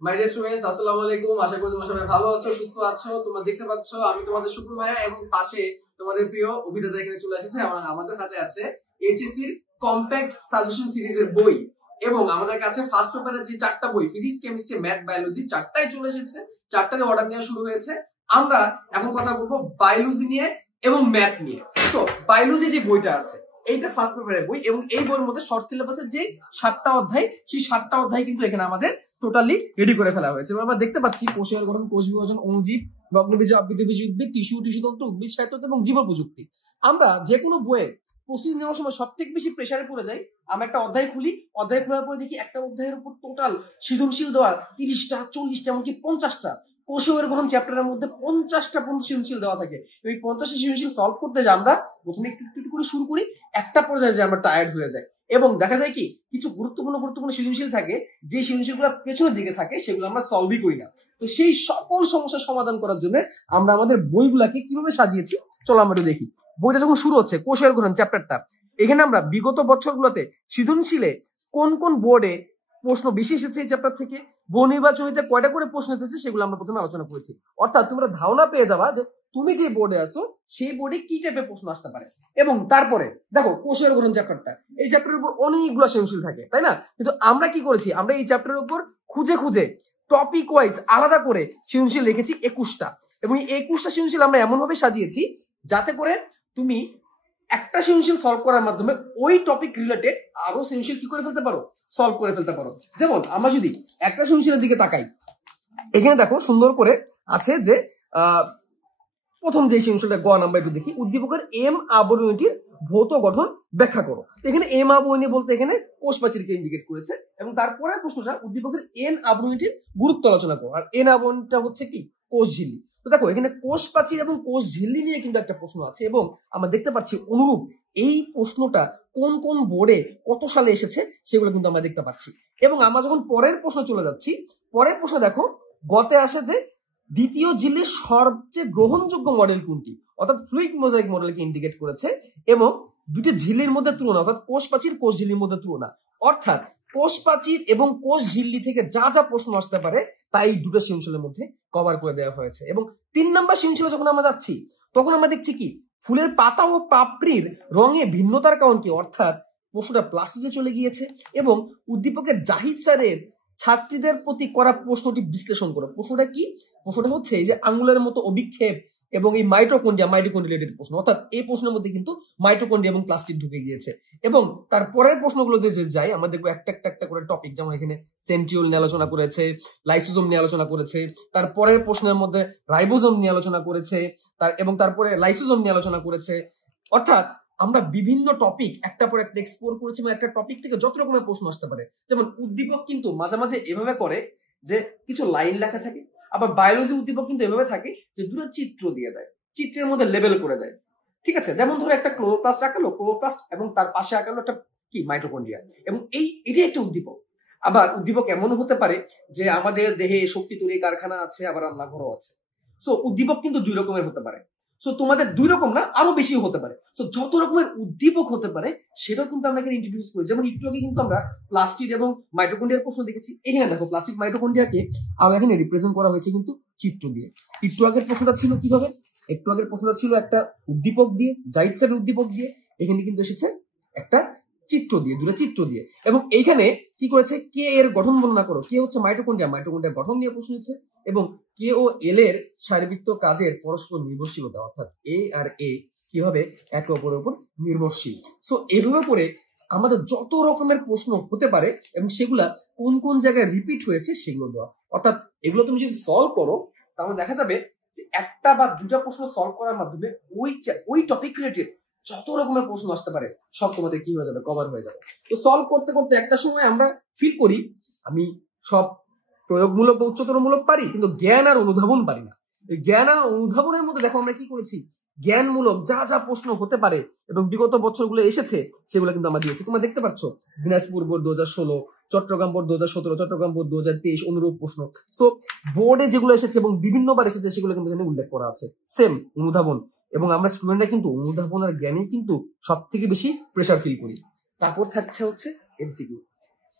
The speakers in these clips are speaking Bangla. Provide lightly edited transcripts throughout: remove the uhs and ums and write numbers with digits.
মাই ডিয়ার স্টুডেন্টস, আসসালামু আলাইকুম। আশা করি তোমরা সবাই ভালো আছো, সুস্থ আছো। তোমরা দেখতে পাচ্ছ আমি তোমাদের শুক্র ভাইয়া এবং পাশে তোমাদের প্রিয় অভিনেতা এখানে চলে এসেছে এবং আমাদের হাতে আছে এইচএসসি এর কম্প্যাক্ট সাজেশন সিরিজের বই এবং আমাদের কাছে ফার্স্ট পেপারের যে 4টা বই ফিজিক্স, কেমিস্ট্রি, ম্যাথ, বায়োলজি 4টাই চলে এসেছে। 4টারই অর্ডার নেওয়া শুরু হয়েছে। আমরা এখন কথা বলবো বায়োলজি নিয়ে এবং ম্যাথ নিয়ে। তো বায়োলজি যে বইটা আছে এইটা ফার্স্ট পেপারের বই এবং এই বইয়ের মধ্যে শর্ট সিলেবাসের যে 7টা অধ্যায়, সেই 7টা অধ্যায় কিন্তু এখানে আমাদের টোটালি রেডি করে ফেলা হয়েছে। আমরা দেখতে পাচ্ছি কোষের গঠন, কোষ বিভাজন, অণুজীব, নগ্নবীজ, আবৃতবীজ উদ্ভিদ, টিস্যুতন্ত্র, উদ্ভিদ সাহিত্য এবং জীব প্রযুক্তি। আমরা যে কোনো বইয়ে প্রস্তুতি নেওয়ার সময় সব থেকে বেশি প্রেসারে পড়ে যাই। আমরা একটা অধ্যায় খুলি, অধ্যায় খোলার পরে দেখি একটা অধ্যায়ের উপর টোটাল সৃজনশীল দেওয়া 30টা, 40টা, এমনকি 50টা। কোষের গঠন চ্যাপ্টারের মধ্যে 50টা পর্যন্ত সৃজনশীল দেওয়া থাকে। এই 50টা সৃজনশীল সলভ করতে যে আমরা প্রথমে একটু করে শুরু করি, একটা পর্যায়ে যে আমরা টায়ার্ড হয়ে যাই এবং দেখা যায় কি কিছু গুরুত্বপূর্ণ সৃজনশীল থাকে, যে সৃজনশীলগুলো পেছনের দিকে থাকে সেগুলো আমরা সলভই করি না। তো সেই সকল সমস্যার সমাধান করার জন্য আমরা আমাদের বইগুলাকে কিভাবে সাজিয়েছি চলো আমরা একটু দেখি। বইটা যখন শুরু হচ্ছে কোষের গঠন চ্যাপ্টারটা, এখানে আমরা বিগত বছরগুলোতে সৃজনশীলে কোন কোন বোর্ডে প্রশ্ন বেশি এসেছে এই চ্যাপ্টার থেকে, বহু নির্বাচনীতে কয়টা করে প্রশ্ন এসেছে সেগুলো আমরা প্রথমে আলোচনা করেছি। অর্থাৎ তোমরা ধারণা পেয়ে যাবা যে তুমি যে বোর্ডে আসো সেই বোর্ডে কি টাইপের প্রশ্ন আসতে পারে। এবং তারপরে দেখো কোষের গঠন চ্যাপ্টারটা, এই চ্যাপ্টারের উপর অনেকগুলো সৃজনশীল থাকে, তাই না? কিন্তু আমরা কি করেছি, আমরা এই চ্যাপ্টারের উপর খুঁজে টপিক ওয়াইজ আলাদা করে সৃজনশীল লিখেছি 21টা এবং এই 21টা সৃজনশীল আমরা এমন ভাবে সাজিয়েছি যাতে করে তুমি একটা সৃজনশীল সলভ করার মাধ্যমে ওই টপিক রিলেটেড আরো সৃজনশীল কি করে ফেলতে পারো, সলভ করে ফেলতে পারো। যেমন আমরা যদি একটা সৃজনশীলের দিকে তাকাই, এখানে দেখো সুন্দর করে আছে যে প্রথম যে সৃজনশীলটা গ নাম্বার একটু দেখি, উদ্দীপকের এম আবরণীটির ভৌত গঠন ব্যাখ্যা করো। এখানে এম আবরণী বলতে এখানে কোষ প্রাচীরকে ইন্ডিকেট করেছে এবং তারপরে প্রশ্নটা উদ্দীপকের এন আবরণীটির গুরুত্ব আলোচনা করো। আর এন আবরণীটা হচ্ছে কি, কোষ ঝিল্লি। তো দেখো এখানে কোষ প্রাচীর এবং কোষ ঝিল্লি নিয়ে কিন্তু একটা প্রশ্ন আছে এবং আমরা দেখতে পাচ্ছি অনুরূপ এই প্রশ্নটা কোন কোন বোর্ডে কত সালে এসেছে সেগুলো কিন্তু আমরা দেখতে পাচ্ছি। এবং আমরা যখন পরের প্রশ্ন চলে যাচ্ছি, পরের প্রশ্ন দেখো গতে আসে যে দ্বিতীয় ঝিল্লির সবচেয়ে গ্রহণযোগ্য মডেল কোনটি, অর্থাৎ ফ্লুইড মোজাইক মডেলকে ইন্ডিকেট করেছে এবং দুটি ঝিল্লির মধ্যে তুলনা, অর্থাৎ কোষ প্রাচীর কোষ ঝিল্লির মধ্যে তুলনা। অর্থাৎ কোষ প্রাচীর এবং কোষ ঝিল্লি থেকে যা যা প্রশ্ন আসতে পারে তা এই দুটো সৃজনশীলের মধ্যে কভার করে দেওয়া হয়েছে। এবং 3 নাম্বার সৃজনশীলে যখন আমরা যাচ্ছি তখন আমরা দেখছি কি ফুলের পাতা ও পাপড়ির রঙে ভিন্নতার কারণ কি, অর্থাৎ প্রশ্নটা প্লাস্টিকে চলে গিয়েছে এবং উদ্দীপকের জাহিদ স্যারের ছাত্রীদের প্রতি করা প্রশ্নটি বিশ্লেষণ করো। প্রশ্নটা কি, প্রশ্নটা হচ্ছে এই যে আঙ্গুলের মতো অভিক্ষেপ এবং এই মাইটোকন্ড্রিয়া রিলেটেড প্রশ্ন। অর্থাৎ এই প্রশ্নের মধ্যে কিন্তু মাইটোকন্ড্রিয়া এবং প্লাস্টিক ঢুকে গিয়েছে। এবং তারপরের প্রশ্নগুলোতে যে যাই আমরা দেখবো একটা করে টপিক, যেমন এখানে সেন্ট্রিওল নিয়ে আলোচনা করেছে, লাইসোজোম নিয়ে আলোচনা করেছে, তারপরের প্রশ্নের মধ্যে রাইবোজোম নিয়ে আলোচনা করেছে, এবং তারপরে লাইসোজোম নিয়ে আলোচনা করেছে। অর্থাৎ আমরা বিভিন্ন টপিক একটা পর একটা এক্সপ্লোর করেছি এবং একটা টপিক থেকে যত রকমের প্রশ্ন আসতে পারে। যেমন উদ্দীপক কিন্তু মাঝে মাঝে এভাবে করে যে কিছু লাইন লেখা থাকে, আবার বায়োলজি উদ্দীপক কিন্তু এভাবে থাকে যে দুটো চিত্র দিয়ে দেয়, চিত্রের মধ্যে লেবেল করে দেয়। ঠিক আছে, যেমন ধরো একটা ক্লোরোপ্লাস্ট আঁকালো, ক্লোরোপ্লাস্ট এবং তার পাশে আঁকালো একটা কি মাইটোকন্ড্রিয়া, এবং এটাই একটা উদ্দীপক। আবার উদ্দীপক এমন হতে পারে যে আমাদের দেহে শক্তি তৈরির কারখানা আছে, আবার রান্নাঘরও আছে। সো উদ্দীপক কিন্তু 2 রকমের হতে পারে। সো তোমাদের 2 রকম না, আরো বেশি হতে পারে। সো যত রকমের উদ্দীপক হতে পারে সেটাও কিন্তু আমরা এখানে ইন্ট্রোডিউস করি। যেমন একটু আগে কিন্তু আমরা প্লাস্টিড এবং মাইটোকন্ড্রিয়ার প্রশ্ন দেখেছি। এখানে দেখো প্লাস্টিড মাইটোকন্ড্রিয়াকে আরো এখানে রিপ্রেজেন্ট করা হয়েছে কিন্তু চিত্র দিয়ে। একটু আগের প্রশ্নটা ছিল কিভাবে, একটু আগের প্রশ্নটা ছিল একটা উদ্দীপক দিয়ে, জাইদ স্যারের উদ্দীপক দিয়ে, এখানে কিন্তু এসেছে একটা চিত্র দিয়ে, 2টা চিত্র দিয়ে। এবং এইখানে কি করেছে, কে এর গঠন বর্ণনা করো। কে হচ্ছে মাইটোকন্ড্রিয়া গঠন নিয়ে প্রশ্ন হচ্ছে এবং কে ও এল এর শারীরবৃত্ত কাজের পরস্পর নির্ভরশীলতা, অর্থাৎ এ আর এ কিভাবে একে অপরের উপর নির্ভরশীল। সো এভাবে করে আমাদের যত রকমের প্রশ্ন হতে পারে এবং সেগুলা কোন কোন জায়গায় রিপিট হয়েছে সেগুলো দেওয়া। অর্থাৎ এগুলো তুমি যদি সলভ করো তাহলে দেখা যাবে যে একটা বা 2টা প্রশ্ন সলভ করার মাধ্যমে ওই টপিক রিলেটেড যত রকমের প্রশ্ন আসতে পারে সব তোমাদের কি হয়ে যাবে, কভার হয়ে যাবে। তো সলভ করতে করতে একটা সময় আমরা ফিল করি আমি সব প্রয়োগমূলক বা উচ্চতরমূলক পারি, কিন্তু জ্ঞান আর অনুধাবন পারি না। এই জ্ঞান আর অনুধাবনের মধ্যে দেখো আমরা কি করেছি, জ্ঞানমূলক যা যা প্রশ্ন হতে পারে এবং বিগত বছরগুলো এসেছে সেগুলো কিন্তু আমরা দিয়েছি। তোমরা দেখতে পাচ্ছ Dinajpur board 2016, Chittagong board 2017, Chittagong board 2023 অনুরূপ প্রশ্ন। সো বোর্ডে যেগুলো এসেছে এবং বিভিন্নবার এসেছে সেগুলো কিন্তু এখানে উল্লেখ করা আছে। সেম অনুধাবন, এবং আমরা স্টুডেন্টরা কিন্তু অনুধাবনের জ্ঞানেই কিন্তু সব থেকে বেশি প্রেশার ফিল করি। তারপর থাকছে হচ্ছে এমসিকিউ।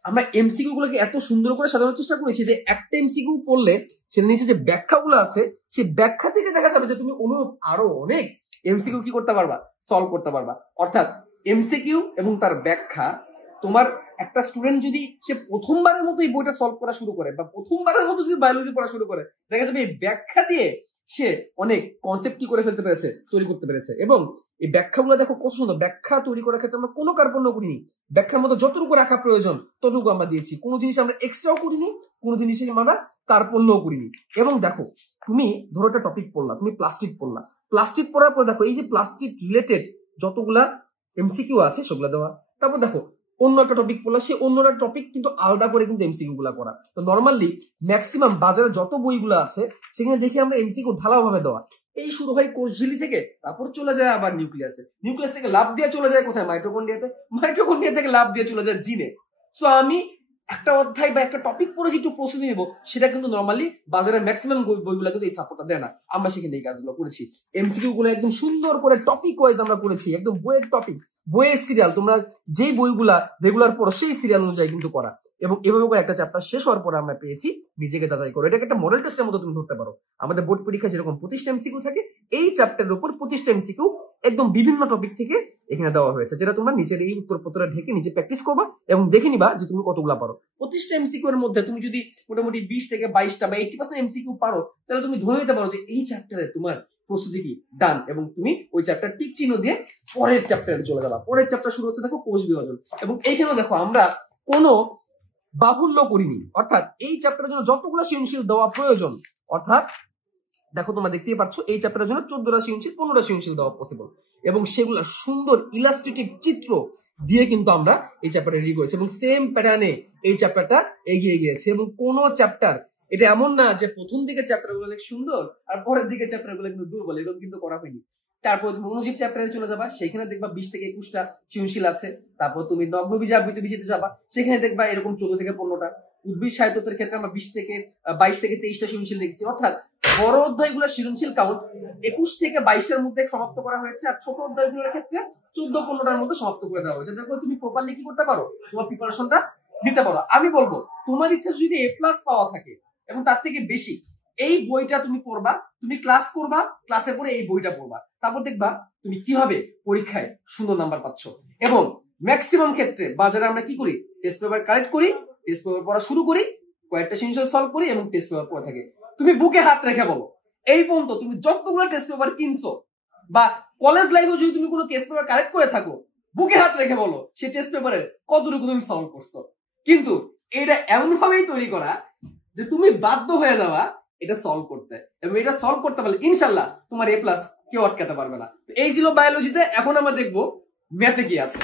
আমরা এমসিকিউ গুলোকে এত সুন্দর করে সাজানোর চেষ্টা করেছি যে একটা এমসিকিউ পড়লে সেটা নিচে যে ব্যাখ্যাগুলো আছে সেই ব্যাখ্যা থেকে দেখা যাবে যে তুমি অনুরূপ আরো অনেক এমসিকিউ কি করতে পারবা, সলভ করতে পারবা। অর্থাৎ এমসিকিউ এবং তার ব্যাখ্যা, তোমার একটা স্টুডেন্ট যদি সে প্রথমবারের মতো এই বইটা সলভ করা শুরু করে বা প্রথমবারের মতো যদি বায়োলজি পড়া শুরু করে, দেখা যাবে এই ব্যাখ্যা দিয়ে সে অনেক কনসেপ্ট কি করে ফেলতে পেরেছে, তৈরি করতে পেরেছে। এবং এই ব্যাখ্যাগুলো দেখো কত সুন্দর। ব্যাখ্যা তৈরি করার ক্ষেত্রে আমরা কোনো কার্পণ্য করিনি, ব্যাখ্যার মতো যতটুকু রাখা প্রয়োজন ততটুকু আমরা দিয়েছি। কোনো জিনিস আমরা এক্সট্রাও করিনি, কোনো জিনিসে আমরা কার্পণ্যও করিনি। এবং দেখো তুমি ধরো একটা টপিক পড়লা, তুমি প্লাস্টিক পড়লা, প্লাস্টিক পড়ার পর দেখো এই যে প্লাস্টিক রিলেটেড যতগুলা এমসিকিউ আছে সেগুলো দেওয়া। তারপর দেখো অন্য একটা টপিক পড়লা, সে অন্য একটা টপিক কিন্তু আলাদা করে কিন্তু এমসিকিউ গুলা করা। তো নর্মালি ম্যাক্সিমাম বাজারে যত বইগুলো আছে সেখানে দেখি আমরা এমসিকিউ ঢালাওভাবে দেওয়া। এই শুরু হয় কোষঝিল্লি থেকে, তারপর চলে যায় আবার নিউক্লিয়াসে, নিউক্লিয়াস থেকে লাভ দিয়ে চলে যায় কোথায়, মাইটোকন্ড্রিয়াতে, মাইটোকন্ড্রিয়া থেকে লাভ দিয়ে চলে যায় জিনে। সো আমি একটা অধ্যায় বা একটা টপিক পড়ে যে একটু প্রস্তুতি নিব, সেটা কিন্তু নর্মালি বাজারের ম্যাক্সিমাম বইগুলো কিন্তু এই সাপোর্টটা দেয় না। আমরা সেখানে এই কাজগুলো করেছি। এমসিকিউ গুলো একদম সুন্দর করে টপিক ওয়াইজ আমরা করেছি, একদম বইয়ের টপিক, বইয়ের সিরিয়াল, তোমরা যেই বইগুলা রেগুলার পড়ো সেই সিরিয়াল অনুযায়ী কিন্তু করা। এবং এভাবে করে একটা চ্যাপ্টার শেষ হওয়ার পরে আমরা পেয়েছি নিজেকে যাচাই করো। এটাকে একটা মডেল টেস্টের মতো তুমি ধরতে পারো। আমাদের বোর্ড পরীক্ষা যেরকম 25টা এমসিকিউ থাকে, এই চ্যাপ্টারের উপর 25টা এমসিকিউ একদম বিভিন্ন টপিক থেকে এখানে দেওয়া হয়েছে, যেটা তোমরা নিচের এই উত্তরপত্রে ঢেকে নিজে প্র্যাকটিস করবা এবং দেখে নিবা যে তুমি কতগুলা পারো। 25টা এমসিকিউ এর মধ্যে তুমি যদি মোটামুটি 20 থেকে 22টা বা 80% এমসিকিউ পারো, তাহলে তুমি ধরে নিতে পারো যে এই চ্যাপ্টারে তোমার প্রস্তুতি কি ডান, এবং তুমি ওই চ্যাপ্টার টিক চিহ্ন দিয়ে পরের চ্যাপ্টারে চলে যাবা। পরের চ্যাপ্টার শুরু হচ্ছে দেখো কোষ বিভাজন। এবং এইখানেও দেখো আমরা কোনো বাহুল্য করিনি, অর্থাৎ এই চ্যাপ্টারের জন্য যতগুলো সৃজনশীল দেওয়া প্রয়োজন, অর্থাৎ দেখো তোমরা দেখতেই পাচ্ছ এই চ্যাপ্টারের জন্য 14টা সৃজনশীল, 15টা সৃজনশীল দেওয়া পসিবল। এবং সেগুলো সুন্দর ইলাস্ট্রেটিভ চিত্র দিয়ে কিন্তু আমরা এই চ্যাপ্টারটা রেডি করেছি এবং সেম প্যাটার্নে এই চ্যাপ্টারটা এগিয়ে গিয়েছে। এবং কোনো চ্যাপ্টার এটা এমন না যে প্রথম দিকের চ্যাপ্টারগুলো অনেক সুন্দর আর পরের দিকের চ্যাপ্টারগুলো কিন্তু দুর্বল, এরকম কিন্তু করা হয়নি। তারপর তুমি অনুজীব চ্যাপ্টারে চলে যাবা, সেখানে দেখবা 20 থেকে 21টা সৃজনশীল আছে। তারপর তুমি নগ্নবীজ আবৃতবীজিতে যাবা, সেখানে দেখবা এরকম 14 থেকে 15টা। উদ্ভিদ সাহিত্যের ক্ষেত্রে আমরা 20 থেকে 22 থেকে 23টা সৃজনশীল দেখছি। অর্থাৎ বড় অধ্যায়গুলো সৃজনশীল কাউন্ট 21 থেকে 22টার মধ্যে সমাপ্ত করা হয়েছে, আর ছোট অধ্যায়গুলোর ক্ষেত্রে 14-15টার মধ্যে সমাপ্ত করে দেওয়া হয়েছে। দেখো তুমি প্রপারলি কি করতে পারো, তোমার প্রিপারেশনটা নিতে পারো। আমি বলবো তোমার ইচ্ছা যদি A+ পাওয়া থাকে এবং তার থেকে বেশি, এই বইটা তুমি পড়বা, তুমি ক্লাস করবা, ক্লাসের পরে এই বইটা পড়বা, তারপর দেখবা তুমি কিভাবে পরীক্ষায় সুন্দর নাম্বার পাচ্ছ। এবং ম্যাক্সিমাম ক্ষেত্রে বাজারে আমরা কি করি, টেস্ট পেপার কালেক্ট করি, টেস্ট পেপার পড়া শুরু করি, কয়েকটা সৃজনশীল সলভ করি এবং টেস্ট পেপার পড়ে থাকে। তুমি বুকে হাত রেখে বলো এই পর্যন্ত তুমি যতগুলো টেস্ট পেপার কিনছো বা কলেজ লাইফে যদি তুমি কোনো টেস্ট পেপার কালেক্ট করে থাকো, বুকে হাত রেখে বলো সেই টেস্ট পেপারের কতটুকু তুমি সলভ করছো। কিন্তু এটা এমন ভাবেই তৈরি করা যে তুমি বাধ্য হয়ে যাবা এটা সলভ করতে, এবং এটা সলভ করতে পারলে ইনশাল্লাহ তোমার A+ কেউ আটকাতে পারবে না। এই ছিল বায়োলজিতে। এখন আমরা দেখবো ম্যাথে কি আছে।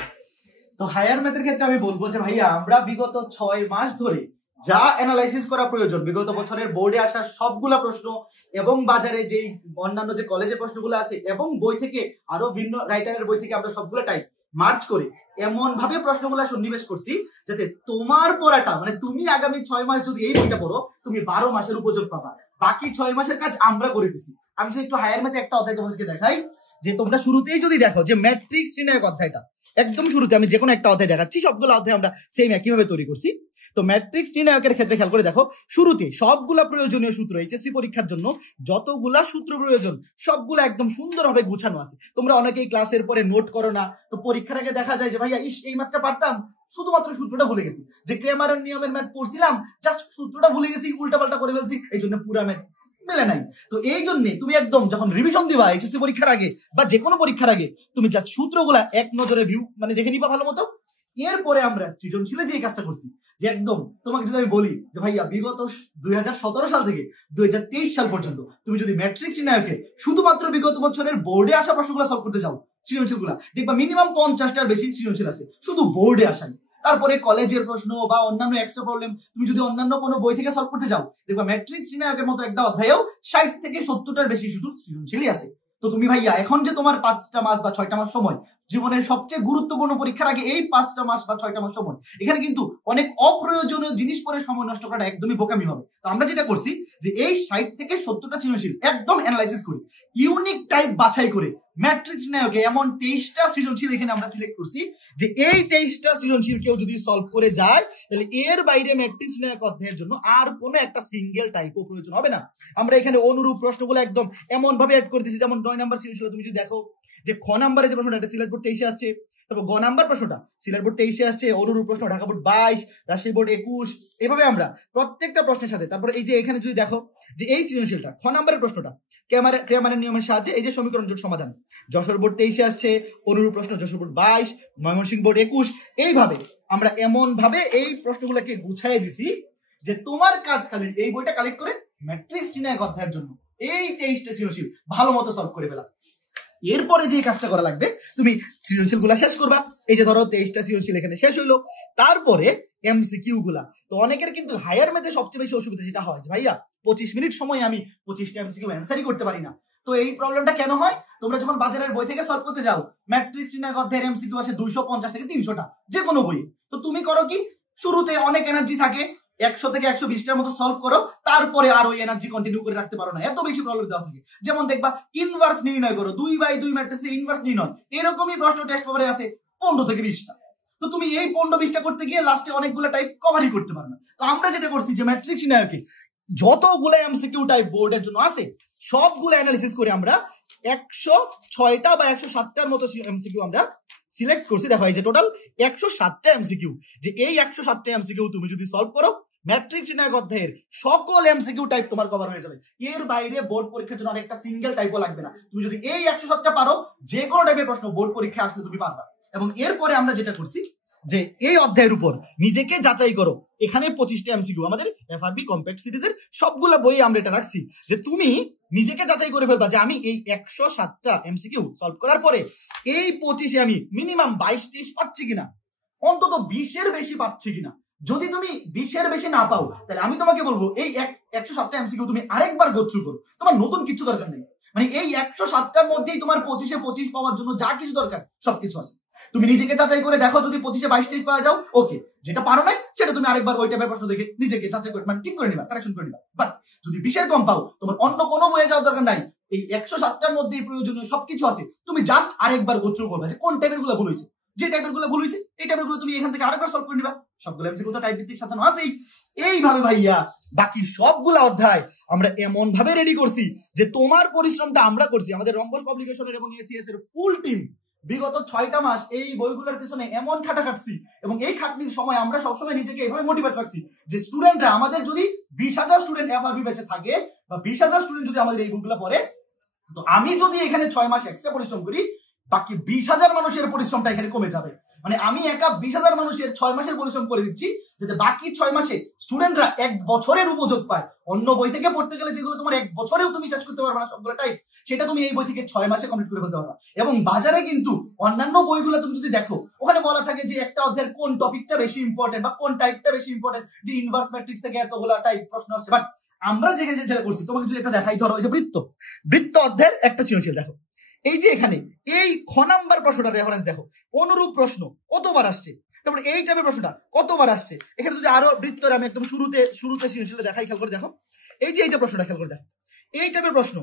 তো হায়ার ম্যাথের ক্ষেত্রে আমি বলবো যে ভাইয়া আমরা বিগত 6 মাস ধরে যা অ্যানালাইসিস করা প্রয়োজন, বিগত বছরের বোর্ডে আসা সবগুলা প্রশ্ন এবং বাজারে যে অন্যান্য যে কলেজে প্রশ্নগুলো আছে এবং বই থেকে আরো ভিন্ন রাইটারের বই থেকে আমরা সবগুলো টাইপ মার্চ করে এমন ভাবে প্রশ্নগুলো সন্নিবেশ করছি যাতে তোমার পড়াটা, মানে তুমি আগামী 6 মাস যদি এই বইটা পড়ো তুমি 12 মাসের উপযোগ পাবা। বাকি 6 মাসের কাজ আমরা করে দিছি। আমি যদি একটু হায়ার ম্যাথে একটা অধ্যায় তোমাদেরকে দেখাই, যে তোমরা শুরুতেই যদি দেখো যে ম্যাট্রিক্স নির্ণায়ক অধ্যায়টা একদম শুরুতে, আমি যে কোনো একটা অধ্যায় দেখাচ্ছি, সবগুলো অধ্যায় আমরা সেম একইভাবে তৈরি করছি। তো ম্যাট্রিক্স নির্ণায়কের ক্ষেত্রে খেয়াল করে দেখো, শুরুতে সবগুলা প্রয়োজনীয় সূত্র এইচএসসি পরীক্ষার জন্য যতগুলা সূত্র প্রয়োজন সবগুলা একদম সুন্দরভাবে গুছানো আছে। তোমরা অনেকেই ক্লাসের পরে নোট করো না, তো পরীক্ষার আগে দেখা যায় যে ভাইয়া এই ম্যাথটা পারতাম, শুধুমাত্র সূত্রটা ভুলে গেছি, যে ক্রেমারের নিয়মের ম্যাথ পড়ছিলাম, জাস্ট সূত্রটা ভুলে গেছি, উল্টাপাল্টা করে ফেলছি, এই জন্য পুরা ম্যাথ মেলে নাই। তো এই জন্য তুমি একদম যখন রিভিশন দিবা এইচএসসি পরীক্ষার আগে বা যে কোনো পরীক্ষার আগে, তুমি জাস্ট সূত্রগুলা এক নজরে দেখে নিবা ভালো মতো। এরপরে আমরা সৃজনশীলে যে কাজটা করছি, যে একদম তোমাকে যদি আমি বলি যে ভাইয়া বিগত 2017 সাল থেকে 2023 সাল পর্যন্ত তুমি যদি ম্যাট্রিক্স নির্ণায়কের শুধুমাত্র বিগত বছরের বোর্ডে আসা প্রশ্নগুলো সলভ করতে যাও, সৃজনশীলগুলা দেখবা মিনিমাম 50টার বেশি সৃজনশীল আছে শুধু বোর্ডে আসাই। তারপরে কলেজের প্রশ্ন বা অন্যান্য এক্সট্রা প্রবলেম তুমি যদি অন্যান্য কোনো বই থেকে সলভ করতে যাও, দেখবা ম্যাট্রিক্স নির্ণায়কের মতো একটা অধ্যায়েও 60 থেকে 70টার বেশি শুধু সৃজনশীলই আছে। তো তুমি ভাইয়া এখন যে তোমার 5টা মাস বা 6টা মাস সময়, জীবনের সবচেয়ে গুরুত্বপূর্ণ পরীক্ষার আগে এই 5টা মাস বা 6টা মাস সময়, এখানে কিন্তু অনেক অপ্রয়োজনীয় জিনিস পরে সময় নষ্ট করাটা একদমই বোকামি হবে। তো আমরা যেটা করছি যে এই 60 থেকে 70টা সৃজনশীল একদম অ্যানালাইসিস করি, ইউনিক টাইপ বাছাই করে ম্যাট্রিক্স নির্ণায়কে এমন 23টা সৃজনশীল এখানে আমরা সিলেক্ট করছি যে এই 23টা সৃজনশীল কেউ যদি সলভ করে যায় তাহলে এর বাইরে ম্যাট্রিক্স নির্ণায়ক অধ্যায়ের জন্য আর কোনো একটা সিঙ্গেল টাইপও প্রয়োজন হবে না। আমরা এখানে অনুরূপ প্রশ্নগুলো একদম এমন ভাবে অ্যাড করে দিয়েছি, যেমন 9 নাম্বার সৃজনশীল তুমি যদি দেখো যে খ নাম্বারে যে প্রশ্নটা, এটা সিলেট বোর্ড 23 আসছে, তারপর গ নাম্বার প্রশ্নটা সিলেট বোর্ড 23 আসছে, অনুরূপ প্রশ্ন ঢাকা বোর্ড 22, রাজশাহী বোর্ড 21, এভাবে আমরা প্রত্যেকটা প্রশ্নের সাথে। তারপরে এই যে এখানে যদি দেখো যে এই সৃজনশীলটা খ নাম্বারের প্রশ্নটা ক্রেমারের নিয়মের সাহায্যে এই যে সমীকরণ যোগ সমাধান, যশোর বোর্ড 23 আসছে, অনুরূপ প্রশ্ন যশোর বোর্ড 22, ময়মনসিংহ বোর্ড 21, এইভাবে আমরা এমন ভাবে এই প্রশ্নগুলোকে গুছাই দিছি যে তোমার কাজ খালি এই বইটা কালেক্ট করে ম্যাট্রিক্স নির্ণায়ক অধ্যায়ের জন্য এই 23টা সৃজনশীল ভালো মতো সলভ করে ফেলা। এরপরে যে কাজটা করা লাগবে, তুমি সৃজনশীল গুলা শেষ করবা। এই যে ধরো 23টা সৃজনশীল এখানে শেষ হইলো, তারপরে এমসিকিউ গুলা। তো অনেকের কিন্তু হায়ার ম্যাথে সবচেয়ে বেশি অসুবিধা যেটা হয় যে ভাইয়া 25 মিনিট সময় আমি 25টা এমসিকিউ অ্যান্সারই করতে পারি না। তো এই প্রবলেমটা কেন হয়? তোমরা যখন বাজারের বই থেকে সলভ করতে যাও, ম্যাট্রিক্স নির্ণায়ক অধ্যায়ের এমসিকিউ আসে 250 থেকে 300টা যে কোনো বই। তো তুমি করো কি, শুরুতে অনেক এনার্জি থাকে, 100 থেকে 120টার মতো সলভ করো, তারপরে আর ওই এনার্জি কন্টিনিউ করে রাখতে পারো না, এত বেশি প্রবলেম দেওয়া থাকে। যেমন দেখবা ইনভার্স নির্ণয় করো, 2/2 ম্যাট্রিক্সের ইনভার্স নির্ণয়, এরকমই প্রশ্ন টেস্ট পেপারে আছে 15 থেকে 20টা। তো তুমি এই 15-20টা করতে গিয়ে লাস্টে অনেকগুলো টাইপ কভারই করতে পারো না। তো আমরা যেটা করছি যে ম্যাট্রিক্স নির্ণায়কে যতগুলো এমসিকিউ টাইপ বোর্ডের জন্য আছে সবগুলো অ্যানালিসিস করে আমরা 106টা বা 107টার মতো এমসিকিউ আমরা সিলেক্ট করছি। দেখো এই যে টোটাল 107টা এমসিকিউ, যে এই 107টা এমসিকিউ তুমি যদি সলভ করো ম্যাট্রিক্স নির্ণায়ক অধ্যায়ের সকল এমসিকিউ টাইপ তোমার কভার হয়ে যাবে। এর বাইরে বোর্ড পরীক্ষার জন্য আরেকটা সিঙ্গেল টাইপও লাগবে না। তুমি যদি এই 107টা পারো, যে কোনো টাইপের প্রশ্ন বোর্ড পরীক্ষা আসলে তুমি পারবা। এবং এরপরে আমরা যেটা করছি যে এই অধ্যায়ের উপর নিজেকে যাচাই করো, এখানে 25টা এমসিকিউ আমাদের এফআরবি কম্প্যাক্ট সিরিজের সবগুলো বই আমরা এটা রাখছি যে তুমি নিজেকে যাচাই করে ফেলবা যে আমি এই 107টা এমসিকিউ সলভ করার পরে এই 25-এ আমি মিনিমাম 22-23 পাচ্ছি কিনা, অন্তত 20-এর বেশি পাচ্ছি কিনা। যদি তুমি 20-এর বেশি না পাও, তাহলে আমি তোমাকে বলবো এই 107টা এমসিকিউ তুমি আরেকবার গো থ্রু করো, তোমার নতুন কিছু দরকার নেই। মানে এই 107টার মধ্যেই তোমার 25-এ 25 পাওয়ার জন্য যা কিছু দরকার সবকিছু আছে। তুমি নিজেকে যাচাই করে দেখো, যদি 25-এ 22-23 পাওয়া যাও ওকে, যেটা পারো নাই সেটা তুমি আরেকবার ওই টাইপের প্রশ্ন দেখে নিজেকে যাচাই করে মানে ঠিক করে নিবা, কারেকশন করে নিবা। বাট যদি 20-এর কম পাও, তোমার অন্য কোনো বইয়ে যাওয়ার দরকার নাই, এই 107টার মধ্যেই প্রয়োজনীয় সবকিছু আছে, তুমি জাস্ট আরেকবার গো থ্রু করবে যে কোন টাইপের গুলো ভুল হয়েছে, যে টাইপের গুলো ভুল হয়েছে এই টাইপের গুলো তুমি এখান থেকে আরেকবার সলভ করে নিবা। সবগুলো এমসিকিউ তো টাইপ ভিত্তিক সাজানো আছেই। এইভাবে ভাইয়া বাকি সবগুলো অধ্যায় আমরা এমন ভাবে রেডি করছি যে তোমার পরিশ্রমটা আমরা করছি, আমাদের রম্বস পাবলিকেশনের এবং এসিএস এর ফুল টিম বিগত 6টা মাস এই বইগুলোর পিছনে এমন খাটা খাটছি, এবং এই খাটনির সময় আমরা সবসময় নিজেকে এভাবে মোটিভেট রাখছি যে স্টুডেন্টরা আমাদের যদি 20,000 স্টুডেন্ট এফআরবি ব্যাচে থাকে বা 20,000 স্টুডেন্ট যদি আমাদের এই বইগুলো পড়ে, তো আমি যদি এখানে 6 মাস এক্সট্রা পরিশ্রম করি, বাকি 20,000 মানুষের পরিশ্রমটা এখানে কমে যাবে। মানে আমি একা 20,000 মানুষের 6 মাসের পরিশ্রম করে দিচ্ছি, যাতে বাকি 6 মাসে স্টুডেন্টরা 1 বছরের উপযোগ পায়। অন্য বই থেকে পড়তে গেলে যেগুলো তোমার 1 বছরেও তুমি শেষ করতে পারবে না সবগুলো টাইপ, সেটা তুমি এই বই থেকে 6 মাসে কমপ্লিট করে ফেলতে পারবা। এবং বাজারে কিন্তু অন্যান্য বইগুলো তুমি যদি দেখো, ওখানে বলা থাকে যে একটা অধ্যায়ের কোন টপিকটা বেশি ইম্পর্টেন্ট বা কোন টাইপটা বেশি ইম্পর্টেন্ট, যে ইনভার্স ম্যাট্রিক্স থেকে এতগুলো টাইপ প্রশ্ন আসছে। বাট আমরা যেখানে যেটা করছি, তোমাকে যদি একটা দেখাই, ধরো এই যে বৃত্ত অধ্যায়ের একটা সৃজনশীল দেখো, এই যে এখানে এই খ নাম্বার প্রশ্নটা রেফারেন্স দেখো, অনুরূপ প্রশ্ন কতবার আসছে, তারপরে এই টাইপের প্রশ্নটা কতবার আসছে। এখানে যদি আরো বৃত্তরে আমি একদম শুরুতে সৃজনশীল দেখাই, খেয়াল করে দেখো, এই যে প্রশ্নটা খেয়াল করে দেখো, এই টাইপের প্রশ্ন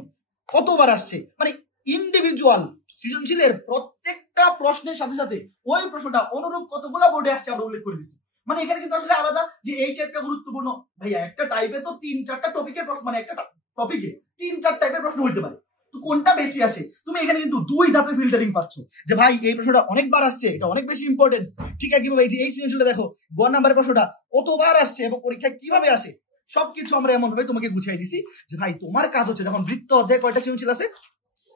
কতবার আসছে। মানে ইন্ডিভিজুয়াল সৃজনশীলের প্রত্যেকটা প্রশ্নের সাথে সাথে ওই প্রশ্নটা অনুরূপ কতগুলো বোর্ডে আসছে আমরা উল্লেখ করে দিচ্ছি। মানে এখানে কিন্তু আসলে আলাদা যে এই টাইপটা গুরুত্বপূর্ণ, ভাইয়া একটা টাইপে তো 3-4টা টপিকের প্রশ্ন, মানে একটা টপিকে 3-4 টাইপের প্রশ্ন হইতে পারে, তো কোনটা বেশি আসে তুমি এখানে কিন্তু 2 ধাপে ফিল্টারিং পাচ্ছ যে ভাই এই প্রশ্নটা অনেকবার আসছে, এটা অনেক বেশি ইম্পর্টেন্ট। ঠিক আছে, কিভাবে এই যে এই সৃজনশীলটা দেখো, গ নাম্বারের প্রশ্নটা কতবার আসছে এবং পরীক্ষায় কিভাবে আসে, সবকিছু আমরা এমন ভাবে তোমাকে গুছিয়ে দিছি যে ভাই তোমার কাজ হচ্ছে, যখন বৃত্ত অধ্যায় কয়টা সৃজনশীল আছে,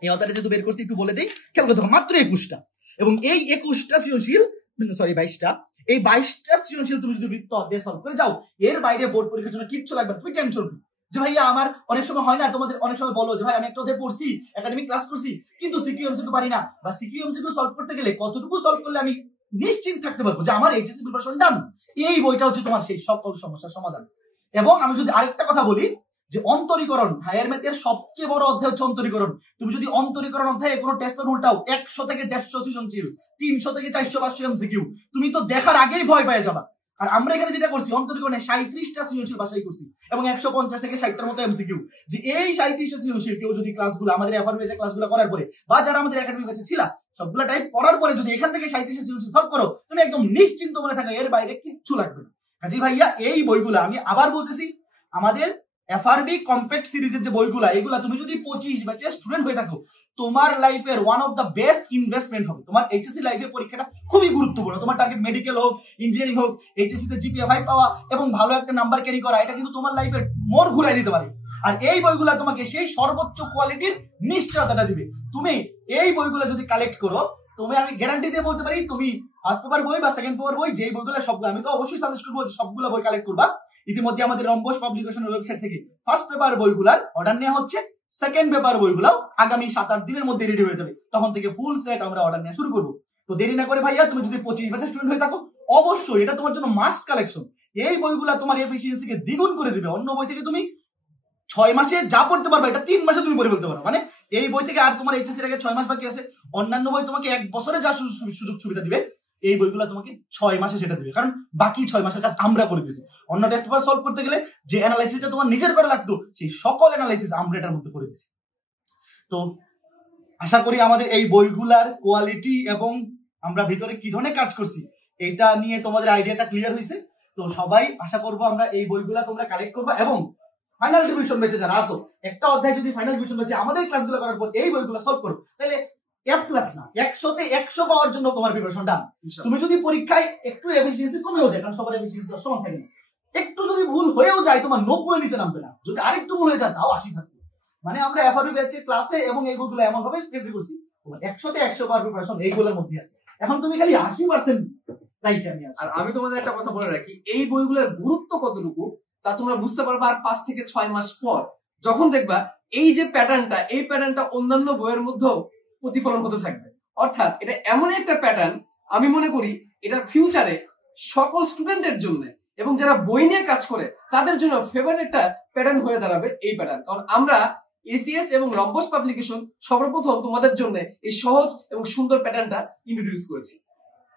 এই অধ্যায়টা যেহেতু বের করছি একটু বলে দেই, খেয়াল করে দেখো, মাত্র 21টা। এবং এই 21টা সৃজনশীল, সরি 22টা, এই 22টা সৃজনশীল তুমি যদি বৃত্ত অধ্যায় সলভ করে যাও, এর বাইরে বোর্ড পরীক্ষার জন্য কিচ্ছু লাগবে না। তুমি টেনশন ফ্রি যে ভাইয়া আমার অনেক সময় হয় না, তোমাদের অনেক সময় বলো যে ভাই আমি একটা অধ্যায় পড়ছি, একাডেমিক ক্লাস করছি, কিন্তু সিকিউ এমসিকিউ পারি না, বা সিকিউ এমসিকিউ সলভ করতে গেলে কতটুকু সলভ করলে আমি নিশ্চিন্ত থাকতে পারবো যে আমার এইচএসসি প্রিপারেশন ডান। এই বইটা হচ্ছে তোমার সেই সকল সমস্যার সমাধান। এবং আমি যদি আরেকটা কথা বলি যে অন্তরীকরণ, হায়ার ম্যাথের সবচেয়ে বড় অধ্যায় হচ্ছে অন্তরীকরণ। তুমি যদি অন্তরীকরণ অধ্যায়ে কোনো টেস্ট উল্টাও, 100 থেকে 150 সৃজনশীল, 300 থেকে 400-500 এমসিকিউ, তুমি তো দেখার আগেই ভয় পেয়ে যাবা। আর আমরা এখানে যেটা করছি অন্তরীকরণে 37টা সৃজনশীল বাছাই করছি এবং 150 থেকে 60টার মতো এমসিকিউ, যে এই 37টা সৃজনশীল কেউ যদি ক্লাসগুলো আমাদের এফআর হয়েছে ক্লাসগুলো করার পরে বা যারা আমাদের একাডেমি কাছে ছিল সবগুলা টাইপ পড়ার পরে যদি এখান থেকে 37টা সৃজনশীল সলভ করো, তুমি একদম নিশ্চিন্ত মনে থাকো এর বাইরে কিচ্ছু লাগবে না। কাজী ভাইয়া এই বইগুলা আমি আবার বলতেছি, আমাদের এফআরবি কম্প্যাক্ট সিরিজের যে বইগুলা, এগুলা তুমি যদি 25 ব্যাচের স্টুডেন্ট হয়ে থাকো, তোমার লাইফের one of the best investment হবে। তোমার এইচএসসি লাইফে পরীক্ষাটা খুবই গুরুত্বপূর্ণ। তোমার টার্গেট মেডিকেল হোক, ইঞ্জিনিয়ারিং হোক, এইচএসসি তে জিপিএ 5 পাওয়া এবং ভালো একটা নাম্বার ক্যারি করা, এটা কিন্তু তোমার লাইফের মোড় ঘুরাই দিতে পারে। আর এই বইগুলা তোমাকে সেই সর্বোচ্চ কোয়ালিটির নিশ্চয়তাটা দিবে। তুমি এই বইগুলো যদি কালেক্ট করো, তুমি আমি গ্যারান্টি দিয়ে বলতে পারি, তুমি ফার্স্ট পেপার বই বা সেকেন্ড পেপার বই যেই বইগুলো সবগুলো, আমি তো অবশ্যই সাজেস্ট করবো সবগুলো বই কালেক্ট করবা। ইতিমধ্যে আমাদের রম্বস পাবলিকেশনের ওয়েবসাইট থেকে ফার্স্ট পেপার বইগুলার অর্ডার নেওয়া হচ্ছে, সেকেন্ড পেপার বইগুলো আগামী 7-8 দিনের মধ্যে রেডি হয়ে যাবে। তখন থেকে ফুল সেট আমরা অর্ডার নেওয়া শুরু করবো। তো দেরি না করে ভাইয়া, তুমি যদি 25 ব্যাচের স্টুডেন্ট হয়ে থাকো, অবশ্যই এটা তোমার জন্য মাস্ট কালেকশন। এই বইগুলা তোমার এফিসিয়েন্সিকে দ্বিগুণ করে দিবে। অন্য বই থেকে তুমি 6 মাসে যা পড়তে পারবে, এটা 3 মাসে তুমি পড়ে ফেলতে পারো। মানে এই বই থেকে আর তোমার এইচএসসি এর আগে 6 মাস বাকি আছে। অন্যান্য বই তোমাকে 1 বছরে যা সুযোগ সুবিধা দিবে, এই বইগুলো তোমাকে 6 মাসে সেটা দিবে, কারণ বাকি 6 মাসের কাজ আমরা করে দিয়েছি। অন্য টেস্ট পেপার সলভ করতে গেলে যে অ্যানালাইসিসটা তোমার নিজের করা লাগতো, সেই সকল অ্যানালাইসিস আমরা এটার মধ্যে করে দিয়েছি। তো আশা করি আমাদের এই বইগুলার কোয়ালিটি এবং আমরা ভিতরে কি ধরনের কাজ করছি এটা নিয়ে তোমাদের আইডিয়াটা ক্লিয়ার হয়েছে। তো সবাই আশা করবো আমরা এই বইগুলা তোমরা কালেক্ট করবা এবং ফাইনাল রিভিশন বেঁচে যারা আসো, একটা অধ্যায় যদি ফাইনাল রিভিশন বেঁচে আমাদের ক্লাসগুলো করার পর এই বইগুলো সলভ করো, তাহলে A+ না 100-তে 100 পাওয়ার জন্য তোমার প্রিপারেশন ডান। তুমি যদি পরীক্ষায় একটু এফিসিয়েন্সি কমেও যায়, কারণ সবার এফিসিয়েন্সি সমান থাকে না, একটু যদি ভুল হয়েও যায় তোমার 90 এর নিচে নামবে না। যদি আরেকটু ভুল হয়ে যায় তাও 80 থাকবে। মানে আমরা এফআরবি ব্যাচে ক্লাসে এবং এই বইগুলো এমন ভাবে প্রিপেয়ার করছি, তোমার 100-তে 100 পাওয়ার প্রিপারেশন এইগুলোর মধ্যে আছে। এখন তুমি খালি 80% রাইখা নিয়ে আসো। আর আমি তোমাদের একটা কথা বলে রাখি, এই বইগুলোর গুরুত্ব কতটুকু তা তোমরা বুঝতে পারবে আর 5 থেকে 6 মাস পর, যখন দেখবা এই যে প্যাটার্নটা, এই প্যাটার্নটা অন্যান্য বইয়ের মধ্যেও প্রতিফলন হতে থাকবে। অর্থাৎ এটা এমন একটা প্যাটার্ন, আমি মনে করি এটা ফিউচারে সকল স্টুডেন্টের জন্য এবং যারা বই নিয়ে কাজ করে তাদের জন্য ফেভারিট একটা প্যাটার্ন হয়ে দাঁড়াবে এই প্যাটার্ন। কারণ আমরা এসিএস এবং রম্বস পাবলিকেশন সর্বপ্রথম তোমাদের জন্য এই সহজ এবং সুন্দর প্যাটার্নটা ইন্ট্রোডিউস করেছি।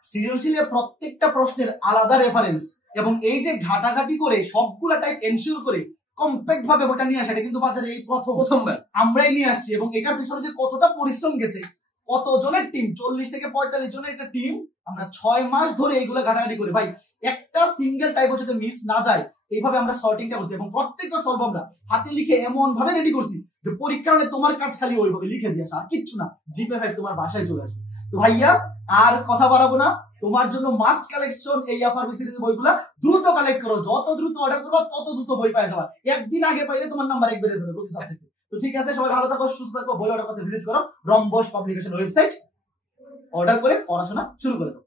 সৃজনশীলের প্রত্যেকটা প্রশ্নের আলাদা রেফারেন্স এবং এই যে ঘাটাঘাটি করে সবগুলা টাইপ এনশিওর করে কম্প্যাক্ট ভাবে ওটা নিয়ে আসা, এটা কিন্তু বাজারে এই প্রথমবার আমরাই নিয়ে আসছি। এবং এটার পিছনে যে কতটা পরিশ্রম গেছে, কত জনের টিম, 40 থেকে 45 জনের একটা টিম, আমরা 6 মাস ধরে এইগুলো ঘাটাঘাটি করে ভাই একটা সিঙ্গেল টাইপ যাতে মিস না যায় এইভাবে আমরা সর্টিংটা করছি। এবং প্রত্যেকটা সলভ আমরা হাতে লিখে এমন ভাবে রেডি করছি যে পরীক্ষার হলে তোমার কাজ খালি ওইভাবে লিখে দিয়ে আসা, আর কিচ্ছু না, জিপে ভাই তোমার বাসায় চলে আসবে। তো ভাইয়া আর কথা বাড়াবো না, তোমার জন্য মাস্ট কালেকশন এই এফআরবি সিরিজের বইগুলা দ্রুত কালেক্ট করো। যত দ্রুত অর্ডার করো তত দ্রুত বই পাওয়া যাবে। একদিন আগে পাইলে তোমার নাম্বার 1 বেড়ে যাবে প্রতি সাবজেক্টে। তো ঠিক আছে, সবাই ভালো থাকো, সুস্থ থাকো, বই অর্ডার করতে ভিজিট করো রম্বস পাবলিকেশন ওয়েবসাইট, অর্ডার করে পড়াশোনা শুরু করে দাও।